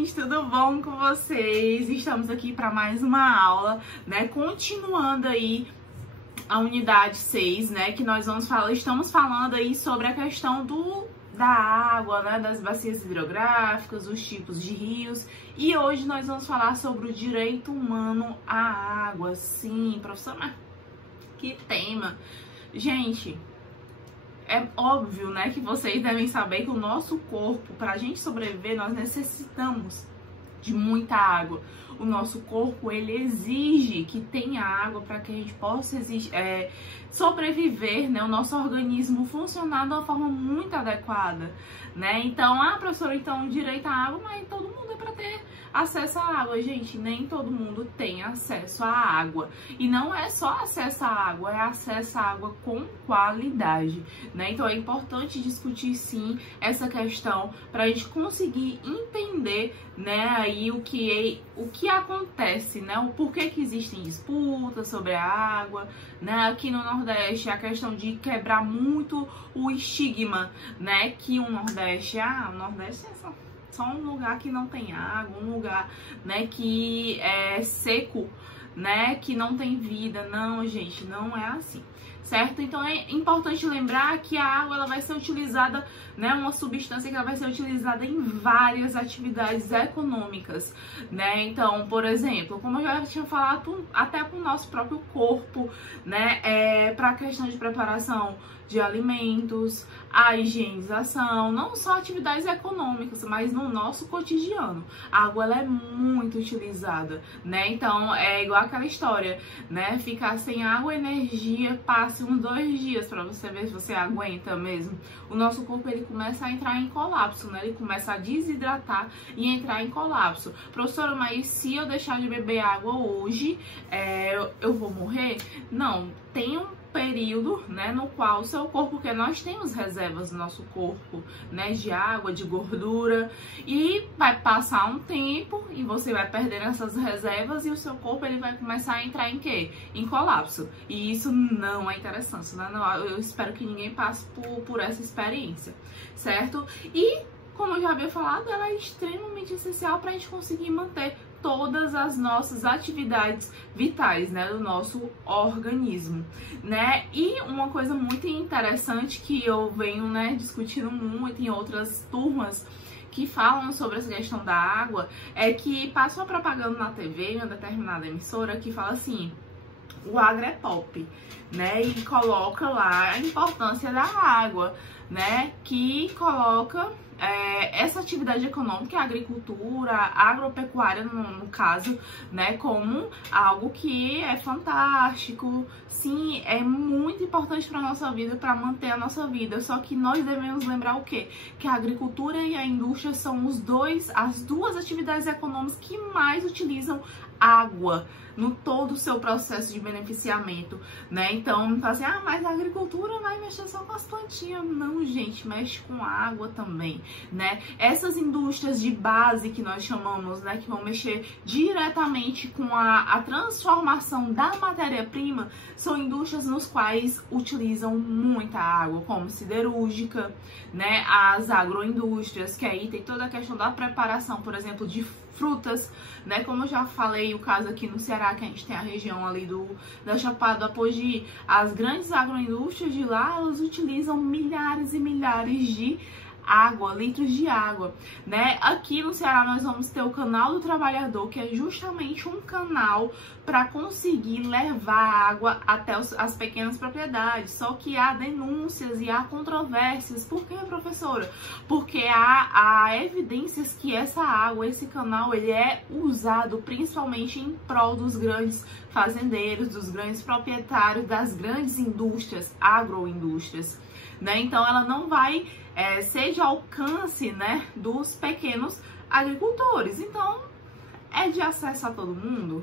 gente, tudo bom com vocês? Estamos aqui para mais uma aula, né? Continuando aí a unidade 6, né? Que nós estamos falando aí sobre a questão da água, né? Das bacias hidrográficas, os tipos de rios. E hoje nós vamos falar sobre o direito humano à água. Sim, professor, mas que tema! Gente, é óbvio, né, que vocês devem saber que o nosso corpo, para a gente sobreviver, nós necessitamos de muita água. O nosso corpo, ele exige que tenha água para que a gente possa sobreviver, né, o nosso organismo funcionar de uma forma muito adequada, né? Então, professora, então, direito à água, mas todo mundo é para ter acesso à água. Gente, nem todo mundo tem acesso à água. E não é só acesso à água, é acesso à água com qualidade, né? Então é importante discutir sim essa questão para a gente conseguir entender, né, aí o que acontece, né? O porquê que existem disputas sobre a água, né? Aqui no Nordeste a questão de quebrar muito o estigma, né? Que o Nordeste é só um lugar que não tem água, um lugar, né, que é seco, né, que não tem vida. Não, gente, não é assim, certo? Então é importante lembrar que a água, ela vai ser utilizada, né, uma substância que ela vai ser utilizada em várias atividades econômicas, né? Então, por exemplo, como eu já tinha falado, até para o nosso próprio corpo, né, para a questão de preparação de alimentos, a higienização, não só atividades econômicas, mas no nosso cotidiano. A água, ela é muito utilizada, né? Então, é igual aquela história, né? Ficar sem água, energia, passe uns 2 dias para você ver se você aguenta mesmo. O nosso corpo, ele começa a entrar em colapso, né? Ele começa a desidratar e entrar em colapso. Professora, mas se eu deixar de beber água hoje, eu vou morrer? Não, tem um período, né, no qual o seu corpo, porque nós temos reservas no nosso corpo, né, de água, de gordura, e vai passar um tempo e você vai perder essas reservas e o seu corpo, ele vai começar a entrar em quê? Em colapso. E isso não é interessante, né? Eu espero que ninguém passe por essa experiência, certo? E, como eu já havia falado, ela é extremamente essencial para a gente conseguir manter todas as nossas atividades vitais, né, do nosso organismo, né? E uma coisa muito interessante que eu venho, né, discutindo muito em outras turmas que falam sobre essa questão da água é que passa uma propaganda na TV, em uma determinada emissora, que fala assim: o agro é pop, né? E coloca lá a importância da água, né? Que coloca essa atividade econômica, a agricultura, a agropecuária no caso, né, como algo que é fantástico. Sim, é muito importante para nossa vida, para manter a nossa vida. Só que nós devemos lembrar o quê? Que a agricultura e a indústria são as duas atividades econômicas que mais utilizam água no todo o seu processo de beneficiamento, né? Então, assim, mas a agricultura vai mexer só com as plantinhas. Não, gente, mexe com a água também, né? Essas indústrias de base que nós chamamos, né, que vão mexer diretamente com a transformação da matéria-prima, são indústrias nos quais utilizam muita água, como siderúrgica, né? As agroindústrias, que aí tem toda a questão da preparação, por exemplo, de frutas, né? Como eu já falei, o caso aqui no Ceará, que a gente tem a região ali da Chapada do Apogee, as grandes agroindústrias de lá, elas utilizam milhares e milhares de litros de água, né? Aqui no Ceará nós vamos ter o Canal do Trabalhador, que é justamente um canal para conseguir levar água até as pequenas propriedades. Só que há denúncias e há controvérsias. Por quê, professora? Porque há evidências que essa água, esse canal, ele é usado principalmente em prol dos grandes fazendeiros, dos grandes proprietários, das grandes indústrias, agroindústrias, né? Então ela não vai ser de alcance, né, dos pequenos agricultores. Então, é de acesso a todo mundo?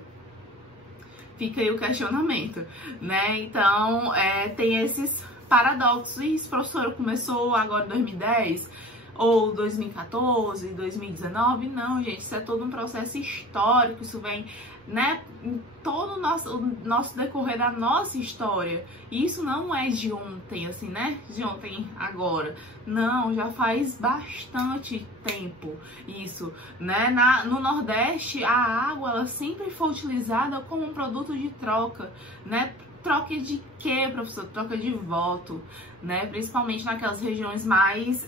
Fica aí o questionamento, né? Então, tem esses paradoxos. E isso, professora, começou agora em 2010. ou 2014, 2019, não, gente, isso é todo um processo histórico, isso vem, né, em todo o nosso decorrer da nossa história. E isso não é de ontem, assim, né, de ontem agora, não, já faz bastante tempo isso, né. No Nordeste, a água, ela sempre foi utilizada como um produto de troca, né. Troca de quê, professor? Troca de voto, né? Principalmente naquelas regiões mais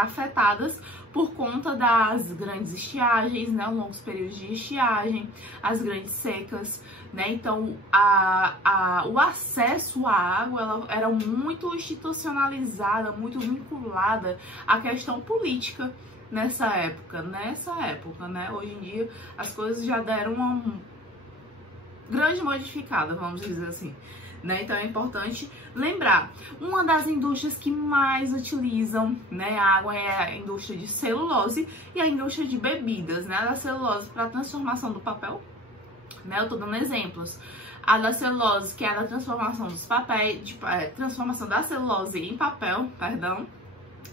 afetadas por conta das grandes estiagens, né? Longos períodos de estiagem, as grandes secas, né? Então, o acesso à água, ela era muito institucionalizada, muito vinculada à questão política nessa época, né? Hoje em dia, as coisas já deram uma grande modificada, vamos dizer assim, né? Então é importante lembrar, uma das indústrias que mais utilizam, né, a água é a indústria de celulose e a indústria de bebidas, né? A da celulose para a transformação do papel, né? Eu tô dando exemplos. A da celulose, que é a da transformação dos papéis, transformação da celulose em papel, perdão.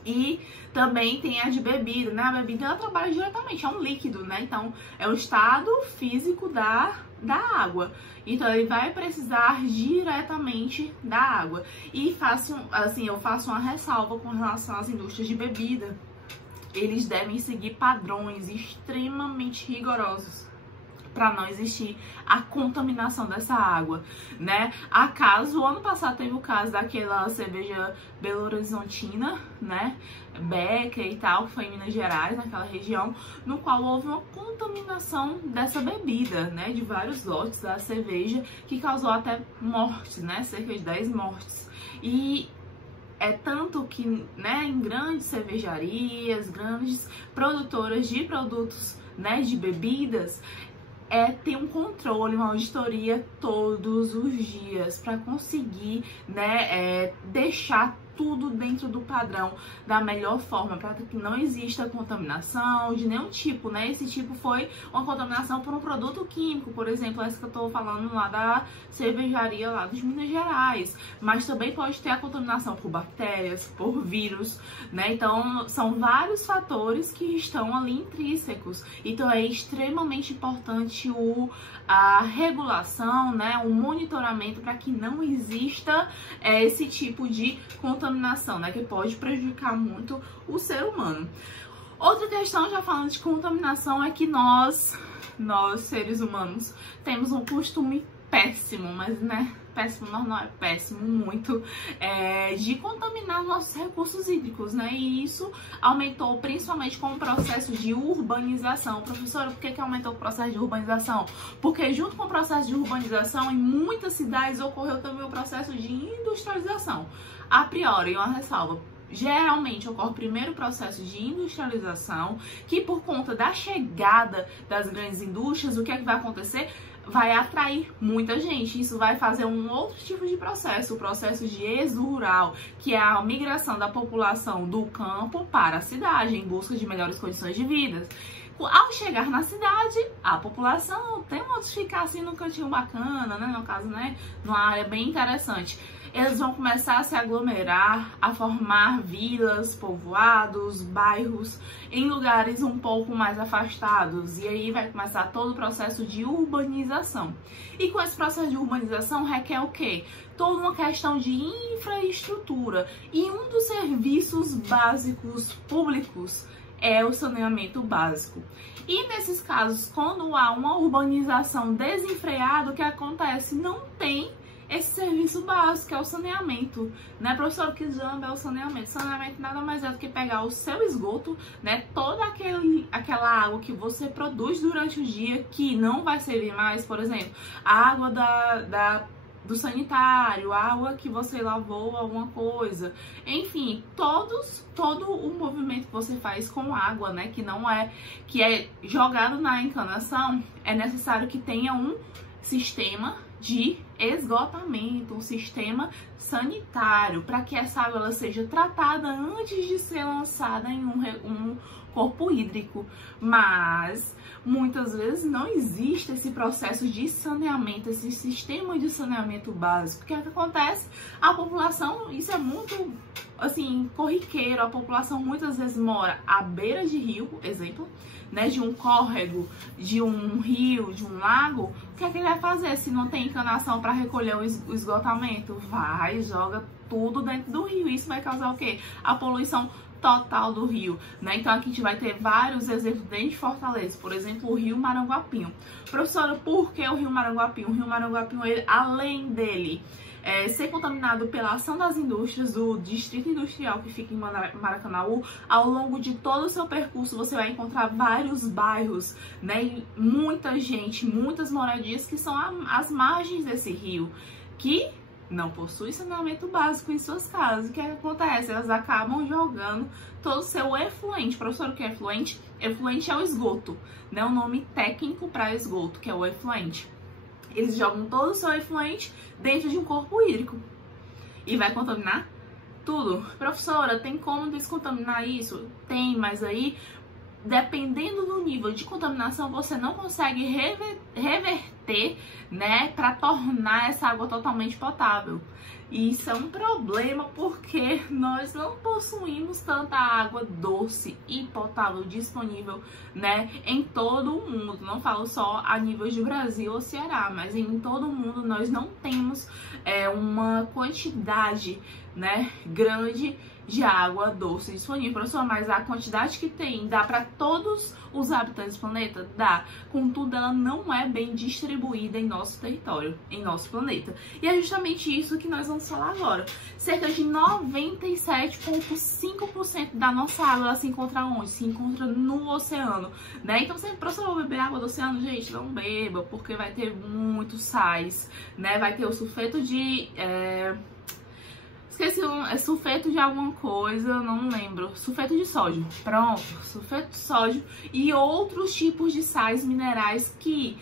E também tem a de bebida, né? A bebida, ela trabalha diretamente, é um líquido, né? Então, é o estado físico da água. Então, ele vai precisar diretamente da água. E eu faço uma ressalva com relação às indústrias de bebida. Eles devem seguir padrões extremamente rigorosos para não existir a contaminação dessa água, né? O ano passado teve o caso daquela cerveja Belo Horizontina, né? Becker e tal, que foi em Minas Gerais, naquela região, no qual houve uma contaminação dessa bebida, né? De vários lotes da cerveja, que causou até mortes, né? Cerca de 10 mortes. E é tanto que, né, em grandes cervejarias, grandes produtoras de produtos, né, de bebidas, ter um controle, uma auditoria todos os dias para conseguir, né, deixar tudo dentro do padrão da melhor forma, para que não exista contaminação de nenhum tipo, né? Esse tipo foi uma contaminação por um produto químico, por exemplo, essa que eu tô falando lá da cervejaria lá de Minas Gerais, mas também pode ter a contaminação por bactérias, por vírus, né? Então, são vários fatores que estão ali intrínsecos. Então, é extremamente importante a regulação, né, o monitoramento para que não exista esse tipo de contaminação, né, que pode prejudicar muito o ser humano. Outra questão, já falando de contaminação, é que nós seres humanos temos um costume péssimo, mas, né, péssimo não é péssimo, muito, de contaminar nossos recursos hídricos, né? E isso aumentou principalmente com o processo de urbanização. Professora, por que aumentou o processo de urbanização? Porque junto com o processo de urbanização, em muitas cidades ocorreu também o processo de industrialização. A priori, uma ressalva, geralmente ocorre primeiro o processo de industrialização, que por conta da chegada das grandes indústrias, o que é que vai acontecer? Vai atrair muita gente. Isso vai fazer um outro tipo de processo, o processo de êxodo rural, que é a migração da população do campo para a cidade, em busca de melhores condições de vida. Ao chegar na cidade, a população tem de ficar assim num cantinho bacana, né? No caso, né? Numa área bem interessante. Eles vão começar a se aglomerar, a formar vilas, povoados, bairros, em lugares um pouco mais afastados. E aí vai começar todo o processo de urbanização. E com esse processo de urbanização requer o quê? Toda uma questão de infraestrutura. E um dos serviços básicos públicos é o saneamento básico. E nesses casos, quando há uma urbanização desenfreada, o que acontece? Não tem esse serviço básico, que é o saneamento, né, professor? Que é o saneamento? Saneamento nada mais é do que pegar o seu esgoto, né, toda aquela água que você produz durante o dia, que não vai servir mais, por exemplo, a água do sanitário, a água que você lavou alguma coisa, enfim, todo o movimento que você faz com água, né, que é jogado na encanação, é necessário que tenha um sistema de esgotamento, um sistema sanitário, para que essa água ela seja tratada antes de ser lançada em um corpo hídrico. Mas muitas vezes não existe esse processo de saneamento, esse sistema de saneamento básico. O que é que acontece? A população, isso é muito assim, corriqueiro, a população muitas vezes mora à beira de rio, exemplo, né, de um córrego, de um rio, de um lago, o que é que ele vai fazer se não tem encanação para recolher o esgotamento? Vai, joga tudo dentro do rio. Isso vai causar o quê? A poluição total do rio, né? Então aqui a gente vai ter vários exemplos dentro de Fortaleza, por exemplo, o rio Maranguapinho. Professora, por que o rio Maranguapinho? O rio Maranguapinho, ele, além dele ser contaminado pela ação das indústrias, do distrito industrial que fica em Maracanaú, ao longo de todo o seu percurso você vai encontrar vários bairros, né, e muita gente, muitas moradias que são às margens desse rio, que não possui saneamento básico em suas casas. O que acontece? Elas acabam jogando todo o seu efluente. Professor, o que é efluente? Efluente é o esgoto, né? O nome técnico para esgoto, que é o efluente. Eles jogam todo o seu efluente dentro de um corpo hídrico e vai contaminar tudo. Professora, tem como descontaminar isso? Tem, mas aí, dependendo do nível de contaminação, você não consegue reverter, né, para tornar essa água totalmente potável. E isso é um problema porque nós não possuímos tanta água doce e potável disponível, né, em todo o mundo. Não falo só a nível de Brasil ou Ceará, mas em todo o mundo nós não temos uma quantidade, né, grande de água doce disponível. Professor, mas a quantidade que tem dá para todos os habitantes do planeta? Dá. Contudo, ela não é bem distribuída em nosso território, em nosso planeta. E é justamente isso que nós vamos falar agora. Cerca de 97,5% da nossa água, ela se encontra onde? Se encontra no oceano, né? Então, se a professora vai beber água do oceano, gente, não beba, porque vai ter muitos sais, né? Vai ter o sulfeto de... Esqueci, é sulfeto de alguma coisa, não lembro. Sulfeto de sódio, pronto. Sulfeto de sódio e outros tipos de sais minerais que,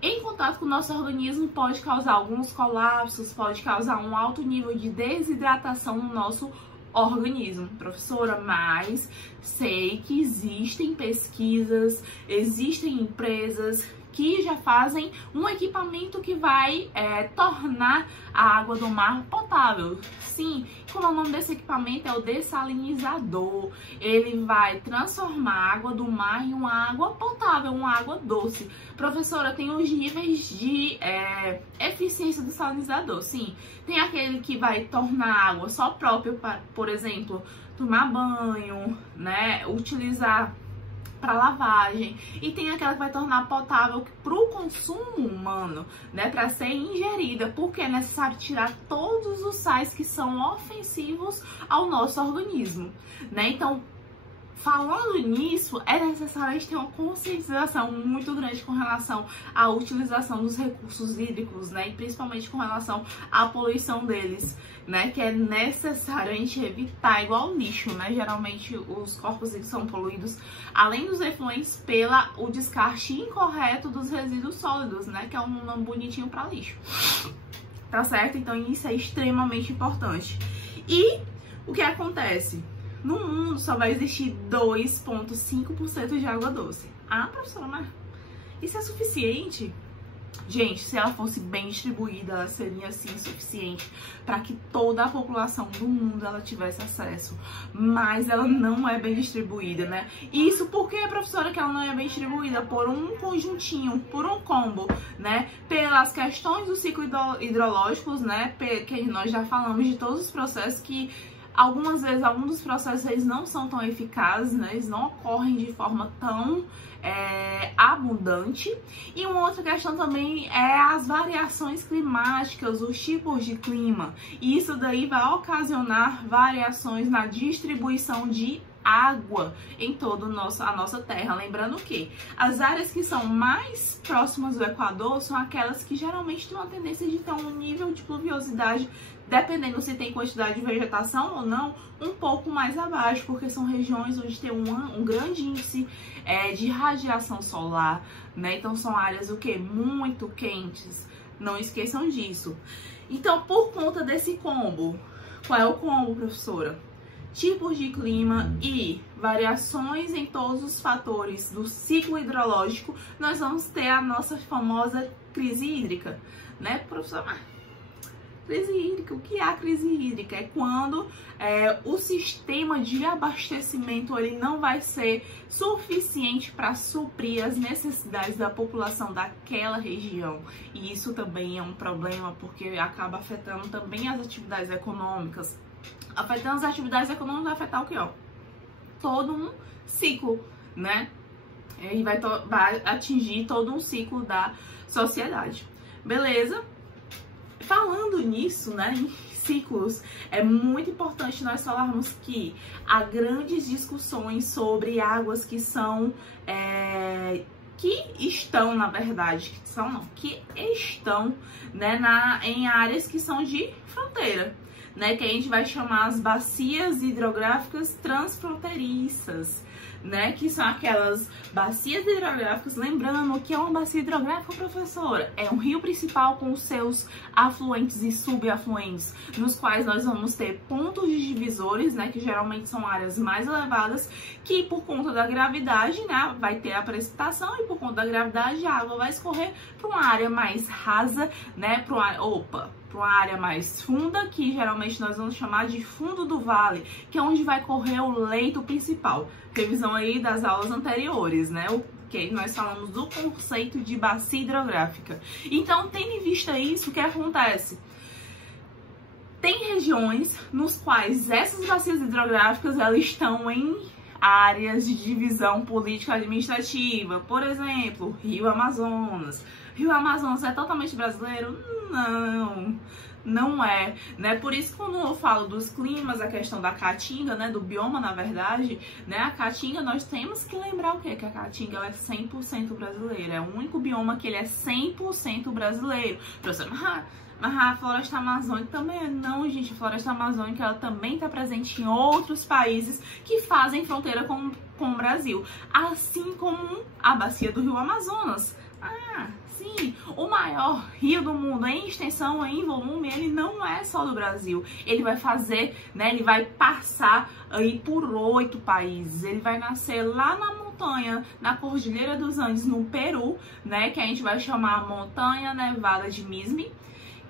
em contato com o nosso organismo, pode causar alguns colapsos, pode causar um alto nível de desidratação no nosso organismo. Professora, mas sei que existem pesquisas, existem empresas que já fazem um equipamento que vai tornar a água do mar potável. Sim, como é o nome desse equipamento? É o dessalinizador. Ele vai transformar a água do mar em uma água potável, uma água doce. Professora, tem os níveis de eficiência do salinizador. Sim, tem aquele que vai tornar a água só própria para, por exemplo, tomar banho, né, utilizar para lavagem, e tem aquela que vai tornar potável para o consumo humano, né, para ser ingerida, porque é necessário tirar todos os sais que são ofensivos ao nosso organismo, né? Então, falando nisso, é necessário a gente ter uma conscientização muito grande com relação à utilização dos recursos hídricos, né? E principalmente com relação à poluição deles, né? Que é necessário a gente evitar, igual lixo, né? Geralmente os corpos hídricos são poluídos, além dos efluentes, o descarte incorreto dos resíduos sólidos, né? Que é um nome bonitinho para lixo. Tá certo? Então isso é extremamente importante. E o que acontece? No mundo só vai existir 2,5% de água doce. Ah, professora, mas isso é suficiente? Gente, se ela fosse bem distribuída, ela seria assim suficiente para que toda a população do mundo ela tivesse acesso. Mas ela não é bem distribuída, né? Isso porque, professora, que ela não é bem distribuída por um conjuntinho, por um combo, né? Pelas questões do ciclo hidrológicos, né? Que nós já falamos de todos os processos que algumas vezes, alguns dos processos eles não são tão eficazes, né? Eles não ocorrem de forma tão abundante. E uma outra questão também é as variações climáticas, os tipos de clima. E isso daí vai ocasionar variações na distribuição de água em toda a nossa terra. Lembrando que as áreas que são mais próximas do Equador são aquelas que geralmente têm uma tendência de ter um nível de pluviosidade, dependendo se tem quantidade de vegetação ou não, um pouco mais abaixo, porque são regiões onde tem um grande índice de radiação solar, né? Então são áreas o que? Muito quentes. Não esqueçam disso. Então, por conta desse combo, qual é o combo, professora? Tipos de clima e variações em todos os fatores do ciclo hidrológico, nós vamos ter a nossa famosa crise hídrica, né, professora? Crise hídrica. O que é a crise hídrica? É quando o sistema de abastecimento ele não vai ser suficiente para suprir as necessidades da população daquela região. E isso também é um problema, porque acaba afetando também as atividades econômicas. Afetando as atividades econômicas vai afetar o quê? Todo um ciclo, né? E vai atingir todo um ciclo da sociedade. Beleza? Falando nisso, né, em ciclos, é muito importante nós falarmos que há grandes discussões sobre águas que são, que estão, né, em áreas que são de fronteira, né, que a gente vai chamar as bacias hidrográficas transfronteiriças, né, que são aquelas bacias hidrográficas. Lembrando que é uma bacia hidrográfica, professora, é um rio principal com os seus afluentes e subafluentes, nos quais nós vamos ter pontos divisores, né, que geralmente são áreas mais elevadas, que por conta da gravidade, né, vai ter a precipitação, e por conta da gravidade a água vai escorrer para uma área mais rasa, né, para uma área mais funda, que geralmente nós vamos chamar de fundo do vale, que é onde vai correr o leito principal. Revisão aí das aulas anteriores, né? Que nós falamos do conceito de bacia hidrográfica. Então, tendo em vista isso, o que acontece? Tem regiões nos quais essas bacias hidrográficas elas estão em áreas de divisão político-administrativa. Por exemplo, Rio Amazonas. Rio Amazonas é totalmente brasileiro? Não é, né? Por isso, quando eu falo dos climas, a questão da Caatinga, né, do bioma, na verdade, né, a Caatinga, nós temos que lembrar o quê? Que a Caatinga ela é 100% brasileira, é o único bioma que ele é 100% brasileiro. Professor, mas a floresta amazônica também é. Não, gente, a floresta amazônica ela também está presente em outros países que fazem fronteira com o Brasil, assim como a bacia do Rio Amazonas. Sim, o maior rio do mundo em extensão, em volume, ele não é só do Brasil. Ele vai fazer, né, ele vai passar aí por 8 países. Ele vai nascer lá na montanha, na Cordilheira dos Andes, no Peru, né, que a gente vai chamar a Montanha Nevada de Mismi,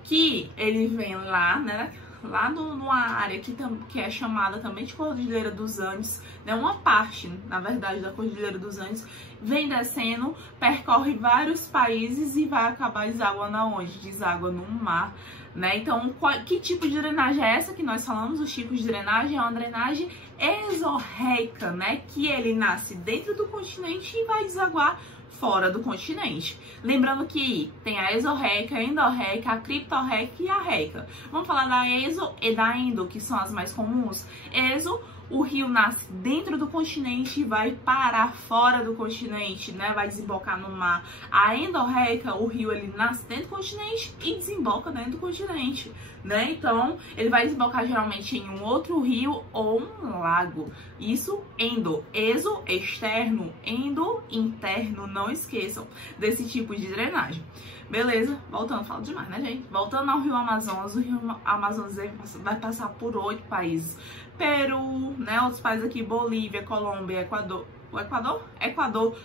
que ele vem lá, né, lá numa área que é chamada também de Cordilheira dos Andes, né, uma parte, na verdade, da Cordilheira dos Andes, vem descendo, percorre vários países e vai acabar desaguando aonde? Deságua no mar, né? Então, que tipo de drenagem é essa que nós falamos? Os tipos de drenagem é uma drenagem exorreica, né, que ele nasce dentro do continente e vai desaguar fora do continente. Lembrando que tem a exorreica, a endorreica, a criptorreica e a reica. Vamos falar da exo e da endo, que são as mais comuns. Exo, o rio nasce dentro do continente e vai parar fora do continente, né? Vai desembocar no mar. A endorreica, o rio ele nasce dentro do continente e desemboca dentro do continente, né? Então, ele vai desembocar geralmente em um outro rio ou um lago. Isso endo, exo, externo, endo, interno. Não esqueçam desse tipo de drenagem. Beleza, voltando, falo demais, né, gente? Voltando ao Rio Amazonas, o Rio Amazonas vai passar por 8 países. Peru, né, outros países aqui, Bolívia, Colômbia, Equador,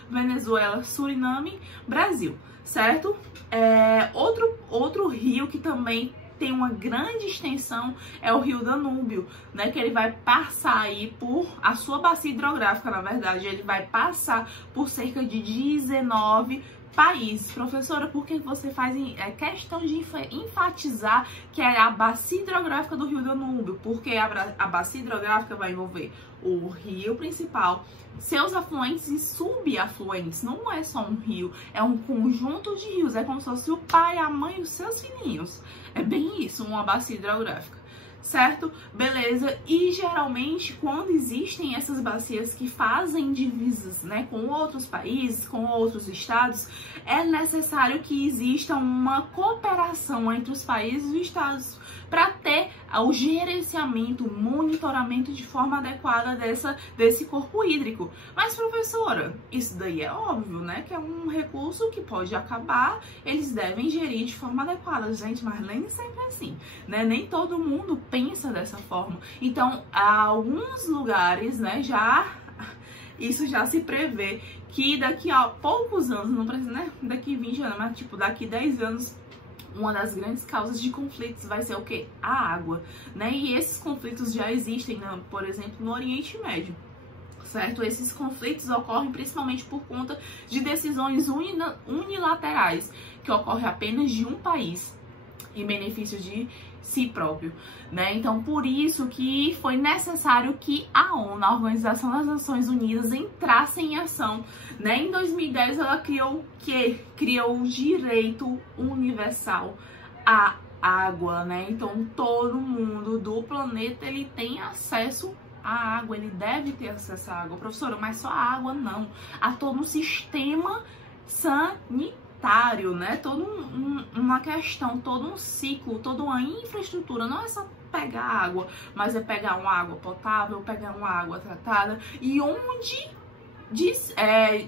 Venezuela, Suriname, Brasil, certo? Outro rio que também tem uma grande extensão é o Rio Danúbio, né, que ele vai passar aí por a sua bacia hidrográfica, na verdade, ele vai passar por cerca de 19 países. Professora, por que você faz questão de enfatizar que é a bacia hidrográfica do Rio Danúbio? Porque a bacia hidrográfica vai envolver o rio principal, seus afluentes e subafluentes. Não é só um rio, é um conjunto de rios. É como se fosse o pai, a mãe e os seus filhinhos. É bem isso, uma bacia hidrográfica. Certo? Beleza. E geralmente quando existem essas bacias que fazem divisas, né, com outros países, com outros estados, é necessário que exista uma cooperação entre os países e os estados para ter o gerenciamento, o monitoramento de forma adequada desse corpo hídrico. Mas, professora, isso daí é óbvio, né? Que é um recurso que pode acabar, eles devem gerir de forma adequada. Gente, mas nem sempre é assim, né? Nem todo mundo pensa dessa forma. Então, há alguns lugares, né, isso já se prevê que daqui a poucos anos, não precisa, né, daqui 20 anos, mas tipo, daqui 10 anos, uma das grandes causas de conflitos vai ser o quê? A água, né? E esses conflitos já existem, né? Por exemplo, no Oriente Médio, certo? Esses conflitos ocorrem principalmente por conta de decisões unilaterais, que ocorrem apenas de um país, em benefício de si próprio, né? Então, por isso que foi necessário que a ONU, a Organização das Nações Unidas, entrasse em ação, né? Em 2010, ela criou o quê? Criou o direito universal à água, né? Então, todo mundo do planeta, ele tem acesso à água, ele deve ter acesso à água. Professora, mas só a água não. Há todo um sistema sanitário, né? Toda uma questão, todo um ciclo, toda uma infraestrutura. Não é só pegar água, mas é pegar uma água potável, pegar uma água tratada e onde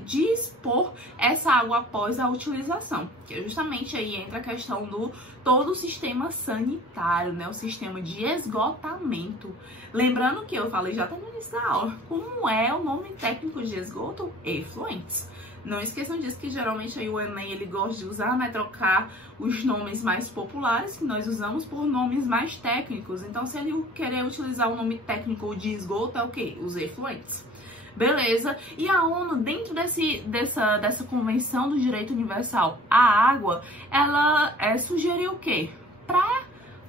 dispor essa água após a utilização, que justamente aí entra a questão do todo o sistema sanitário, né? O sistema de esgotamento. Lembrando que eu falei já até no início da aula, como é o nome técnico de esgoto? Efluentes. Não esqueçam disso, que geralmente aí o Enem ele gosta de usar, né, trocar os nomes mais populares que nós usamos por nomes mais técnicos. Então, se ele querer utilizar o nome técnico de esgoto, é o quê? Os efluentes. Beleza? E a ONU, dentro dessa Convenção do Direito Universal à Água, ela sugeriu o quê? Para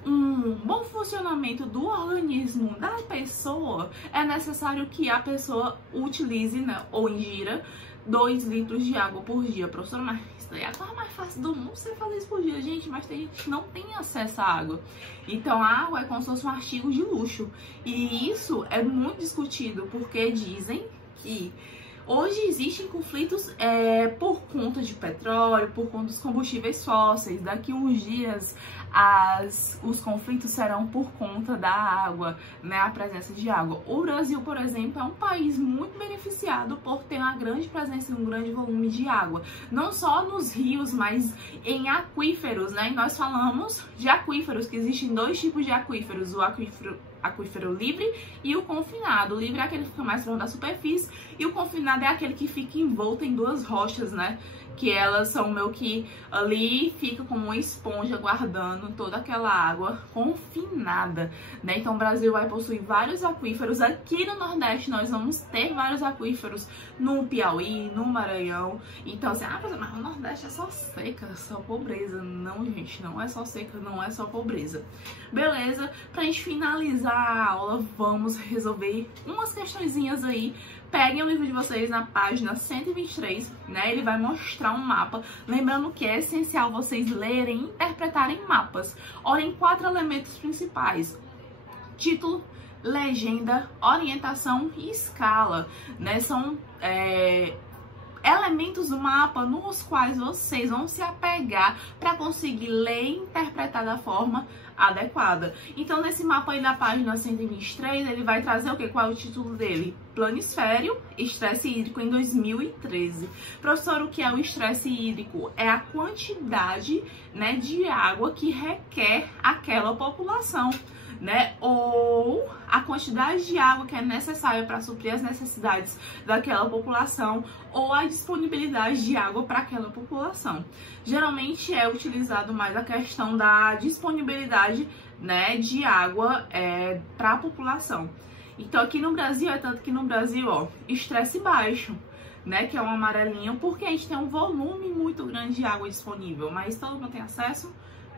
um bom funcionamento do organismo da pessoa, é necessário que a pessoa utilize, né, ou ingira 2 litros de água por dia. Professora, mas isso daí é a coisa mais fácil do mundo você fazer isso por dia, gente, mas tem gente que não tem acesso à água. Então a água é como se fosse um artigo de luxo. E isso é muito discutido, porque dizem que hoje existem conflitos por conta de petróleo, por conta dos combustíveis fósseis. Daqui uns dias os conflitos serão por conta da água, né? A presença de água. O Brasil, por exemplo, é um país muito beneficiado por ter uma grande presença e um grande volume de água. Não só nos rios, mas em aquíferos, né? E nós falamos de aquíferos, que existem 2 tipos de aquíferos. O aquífero livre e o confinado. O livre é aquele que fica mais próximo da superfície e o confinado é aquele que fica envolto em 2 rochas, né? Que elas são meio que ali, fica como uma esponja guardando toda aquela água confinada, né? Então o Brasil vai possuir vários aquíferos. Aqui no Nordeste nós vamos ter vários aquíferos, no Piauí, no Maranhão. Então assim, mas o Nordeste é só seca, só pobreza. Não, gente, não é só seca, não é só pobreza. Beleza? Pra gente finalizar a aula, vamos resolver umas questõezinhas aí. Peguem o livro de vocês na página 123, né? Ele vai mostrar um mapa. Lembrando que é essencial vocês lerem e interpretarem mapas. Olhem 4 elementos principais: título, legenda, orientação e escala, né? São elementos do mapa nos quais vocês vão se apegar para conseguir ler e interpretar da forma adequada. Então, nesse mapa aí da página 123, ele vai trazer o quê? Qual é o título dele? Planisfério, estresse hídrico em 2013. Professor, o que é o estresse hídrico? É a quantidade, né, de água que requer aquela população, né? Ou a quantidade de água que é necessária para suprir as necessidades daquela população, ou a disponibilidade de água para aquela população. Geralmente é utilizado mais a questão da disponibilidade, né, de água para a população. Então aqui no Brasil, é tanto que no Brasil, ó, estresse baixo, né, que é um amarelinho, porque a gente tem um volume muito grande de água disponível, mas todo mundo tem acesso?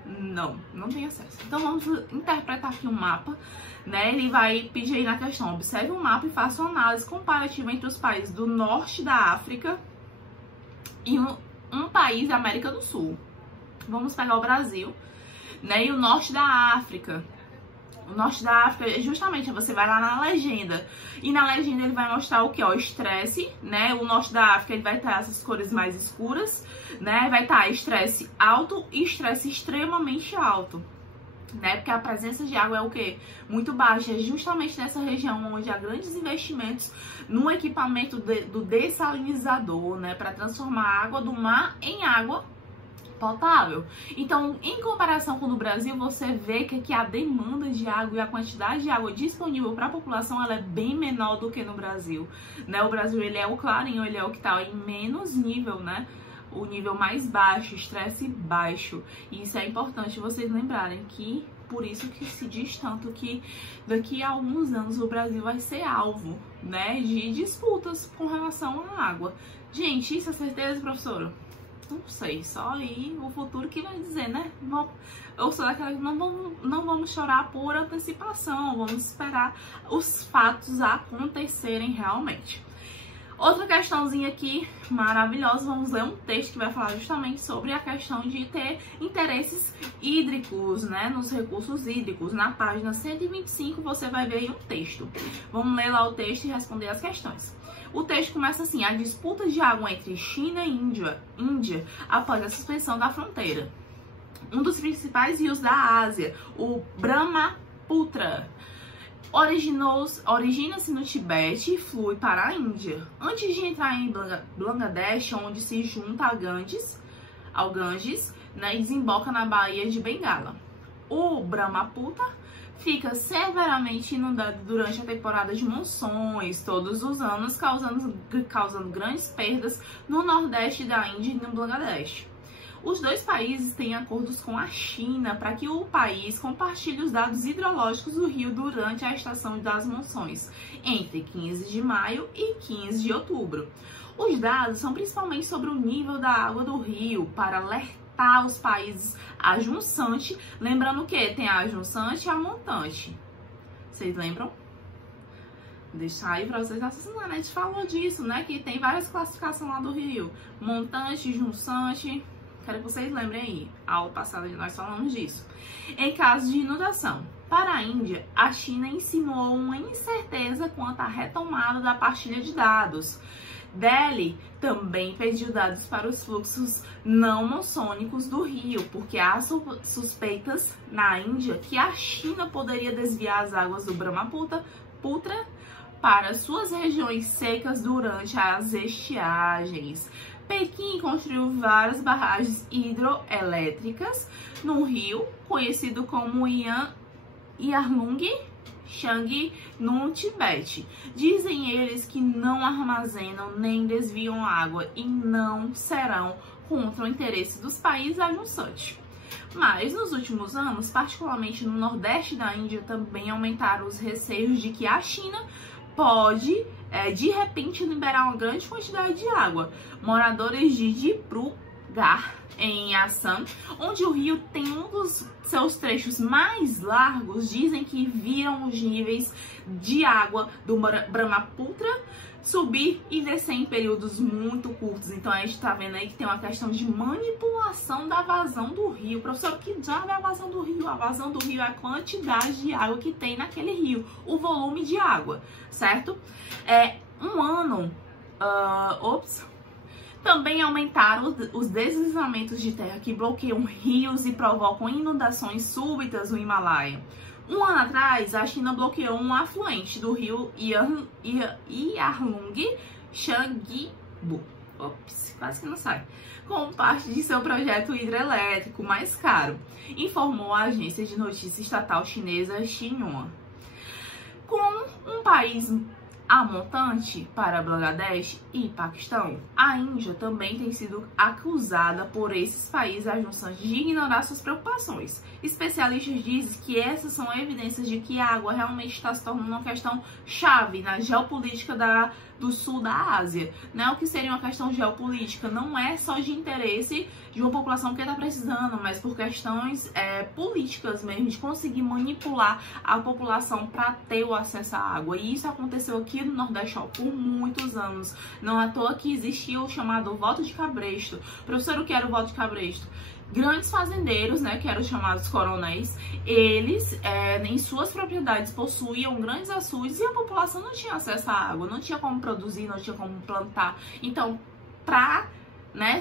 Não tem acesso. Então vamos interpretar aqui um mapa, né? Ele vai pedir aí na questão: observe um mapa e faça uma análise comparativa entre os países do norte da África e um país da América do Sul. Vamos pegar o Brasil, né? E o norte da África. O norte da África, justamente, você vai lá na legenda. E na legenda ele vai mostrar o que? O estresse, né? O norte da África ele vai estar essas cores mais escuras, né? Vai estar estresse alto e estresse extremamente alto, né? Porque a presença de água é o quê? Muito baixa. É justamente nessa região onde há grandes investimentos no equipamento do dessalinizador, né? Para transformar a água do mar em água potável. Então, em comparação com o Brasil, você vê que aqui a demanda de água e a quantidade de água disponível para a população ela é bem menor do que no Brasil, né? O Brasil ele é o clarinho, ele é o que está em menos nível, né? o nível mais baixo, estresse baixo. E isso é importante vocês lembrarem que por isso que se diz tanto que daqui a alguns anos o Brasil vai ser alvo, né, de disputas com relação à água. Gente, isso é certeza, professora? Não sei, só aí o futuro que vai dizer, né? Eu sou daquela que não vamos chorar por antecipação, vamos esperar os fatos acontecerem realmente. Outra questãozinha aqui maravilhosa, vamos ler um texto que vai falar justamente sobre a questão de ter interesses hídricos, né, nos recursos hídricos. Na página 125 você vai ver aí um texto. Vamos ler lá o texto e responder as questões. O texto começa assim: a disputa de água entre China e Índia após a suspensão da fronteira. Um dos principais rios da Ásia, o Brahmaputra, origina-se no Tibete e flui para a Índia. Antes de entrar em Bangladesh, onde se junta ao Ganges, né, e desemboca na Baía de Bengala. O Brahmaputra fica severamente inundado durante a temporada de monções, todos os anos, causando grandes perdas no nordeste da Índia e no Bangladesh. Os dois países têm acordos com a China para que o país compartilhe os dados hidrológicos do rio durante a estação das monções, entre 15 de maio e 15 de outubro. Os dados são principalmente sobre o nível da água do rio, para alertar os países adjunçantes, lembrando que tem a adjunçante e a montante. Vocês lembram? Deixar aí para vocês assistirem, a gente falou disso, né? Que tem várias classificações lá do rio: montante, junçante. Quero que vocês lembrem aí, a aula passada nós falamos disso. Em caso de inundação, para a Índia, a China insinuou uma incerteza quanto à retomada da partilha de dados. Delhi também pediu dados para os fluxos não monçônicos do rio, porque há suspeitas na Índia que a China poderia desviar as águas do Brahmaputra para suas regiões secas durante as estiagens. Pequim construiu várias barragens hidroelétricas no rio, conhecido como Yarlung Shang, no Tibete. Dizem eles que não armazenam nem desviam água e não serão contra o interesse dos países adjunçantes. Mas nos últimos anos, particularmente no nordeste da Índia, também aumentaram os receios de que a China pode, de repente, liberar uma grande quantidade de água. Moradores de Dibrugarh, em Assam, onde o rio tem um dos seus trechos mais largos, dizem que viram os níveis de água do Brahmaputra subir e descer em períodos muito curtos. Então a gente tá vendo aí que tem uma questão de manipulação da vazão do rio. Professor, que diabo é a vazão do rio? A vazão do rio é a quantidade de água que tem naquele rio, o volume de água, certo? Também aumentaram os deslizamentos de terra que bloqueiam rios e provocam inundações súbitas no Himalaia. Um ano atrás, a China bloqueou um afluente do rio Yarlung Shangbu, quase que não sai, como parte de seu projeto hidrelétrico mais caro, informou a agência de notícias estatal chinesa Xinhua. Com um país amontante para Bangladesh e Paquistão, a Índia também tem sido acusada por esses países adjunçantes de ignorar suas preocupações. Especialistas dizem que essas são evidências de que a água realmente está se tornando uma questão chave na geopolítica do sul da Ásia, né? O que seria uma questão geopolítica não é só de interesse de uma população que está precisando, mas por questões políticas mesmo, de conseguir manipular a população para ter o acesso à água. E isso aconteceu aqui no Nordeste por muitos anos. Não é à toa que existia o chamado voto de cabresto. Professor, o que era o voto de cabresto? Grandes fazendeiros, né, que eram chamados coronéis, eles em suas propriedades possuíam grandes açudes e a população não tinha acesso à água, não tinha como produzir, não tinha como plantar. Então, para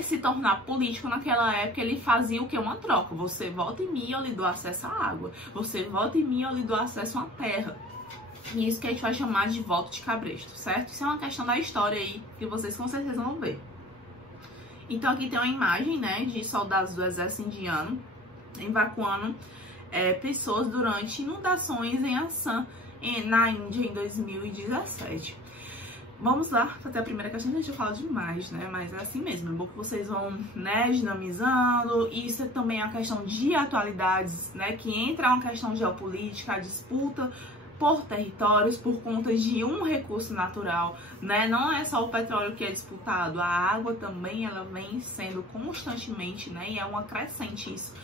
se tornar político naquela época, ele fazia o que? Uma troca. Você vota em mim, eu lhe dou acesso à água. Você vota em mim, eu lhe dou acesso à terra. E isso que a gente vai chamar de voto de cabresto, certo? Isso é uma questão da história aí, que vocês com certeza vão ver. Então aqui tem uma imagem, né, de soldados do exército indiano evacuando pessoas durante inundações em Assam, na Índia, em 2017. vamos lá fazer a primeira questão. Gente, eu falo demais, né? Mas é assim mesmo, é bom que vocês vão, né, dinamizando. Isso é também a questão de atualidades, né? Que entra uma questão geopolítica, a disputa por territórios, por conta de um recurso natural, né? Não é só o petróleo que é disputado, a água também, ela vem sendo constantemente, né? E é uma crescente isso,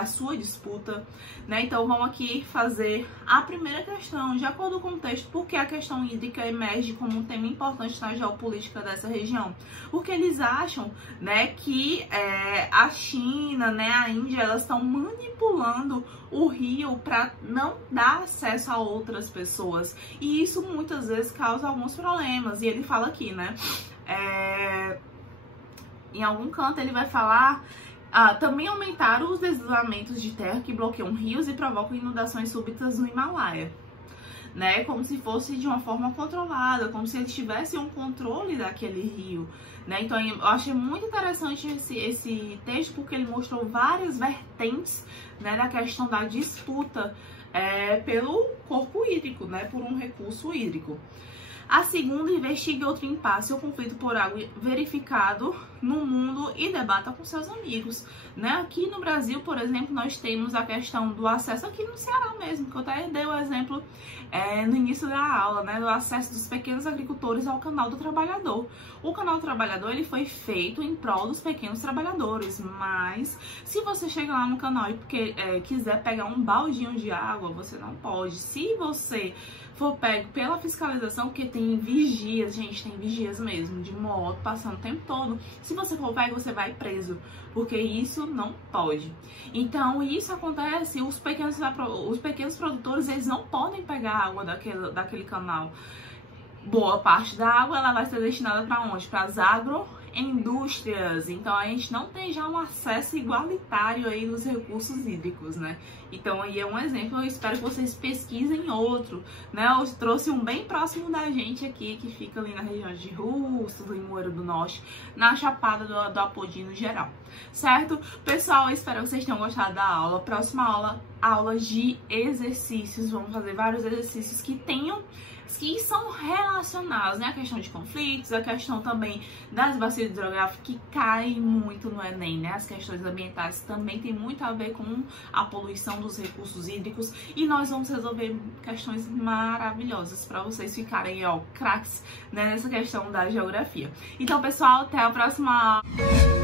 a sua disputa, né? Então vamos aqui fazer a primeira questão, de acordo com o texto, por que a questão hídrica emerge como um tema importante na geopolítica dessa região? Porque eles acham, né, que a China, né, a Índia, elas estão manipulando o rio para não dar acesso a outras pessoas, e isso muitas vezes causa alguns problemas. E ele fala aqui, né, em algum canto ele vai falar também aumentaram os deslizamentos de terra que bloqueiam rios e provocam inundações súbitas no Himalaia, né? Como se fosse de uma forma controlada, como se eles tivessem um controle daquele rio, né? Então eu achei muito interessante esse texto, porque ele mostrou várias vertentes, né, da questão da disputa pelo corpo hídrico, né, por um recurso hídrico. A segunda, investigue outro impasse ou conflito por água verificado no mundo e debata com seus amigos, né? Aqui no Brasil, por exemplo, nós temos a questão do acesso, aqui no Ceará mesmo, que eu até dei o exemplo no início da aula, né? Do acesso dos pequenos agricultores ao Canal do Trabalhador. O Canal do Trabalhador, ele foi feito em prol dos pequenos trabalhadores, mas se você chega lá no canal e quiser pegar um baldinho de água, você não pode. Se você for pego pela fiscalização, porque tem vigias, gente, tem vigias mesmo, de moto, passando o tempo todo. Se você for pego, você vai preso, porque isso não pode. Então, isso acontece, os pequenos produtores, eles não podem pegar água daquele canal. Boa parte da água, ela vai ser destinada para onde? Para as agroindústrias. Então a gente não tem já um acesso igualitário aí nos recursos hídricos, né? Então aí é um exemplo, eu espero que vocês pesquisem outro, né? Eu trouxe um bem próximo da gente aqui, que fica ali na região de Russas, Limoeiro do Norte, na Chapada do Apodi no geral, certo? Pessoal, eu espero que vocês tenham gostado da aula. Próxima aula, aulas de exercícios, vamos fazer vários exercícios que são relacionados, né? A questão de conflitos, a questão também das bacias hidrográficas, que caem muito no Enem, né? As questões ambientais também tem muito a ver com a poluição dos recursos hídricos, e nós vamos resolver questões maravilhosas para vocês ficarem, ó, craques, né, nessa questão da geografia. Então, pessoal, até a próxima aula.